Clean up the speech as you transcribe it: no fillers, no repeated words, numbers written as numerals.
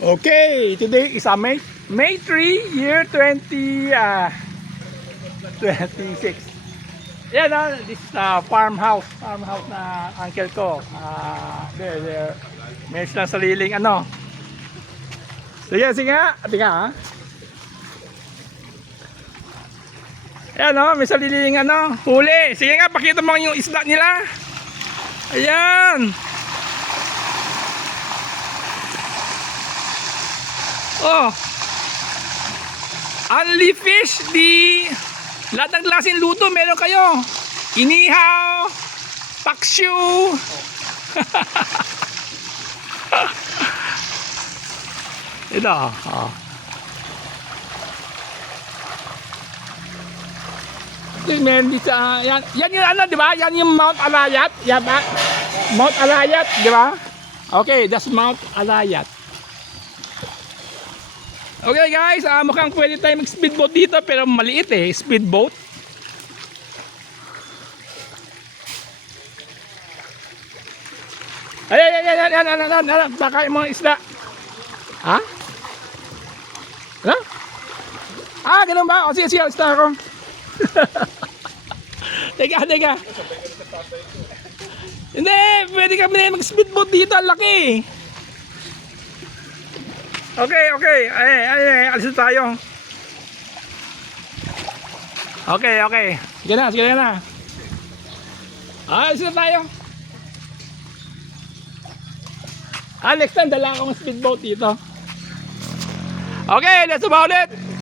Okay, today is May 3, year 26. Yan this is farmhouse na uncle ko. There. May silang sariling ano. Sige nga, tingnan Ayan may sariling huli. Sige nga, pakita mo yung isda nila. Ayan. Oh. Only fish, lahat ng klaseng luto meron kayo. Inihaw, paksiw. Ito. Meron dito, yan yung di ba? Yan yung Mount Arayat. Yan ba? Mount Arayat, di ba? Okay, that's Mount Arayat. Okay guys, mukhang pwede tayo mag-speedboat dito pero maliit speedboat. Ayan, baka yung mga isda. Ha? Ano? Ganun ba? O sige, isda ako. Teka. Hindi, pwede kami mag-speedboat dito, ang laki. Okay. Alis na tayo. Okay. Sige na. Alis na tayo. Next time dala akong speedboat dito. Okay, that's about it.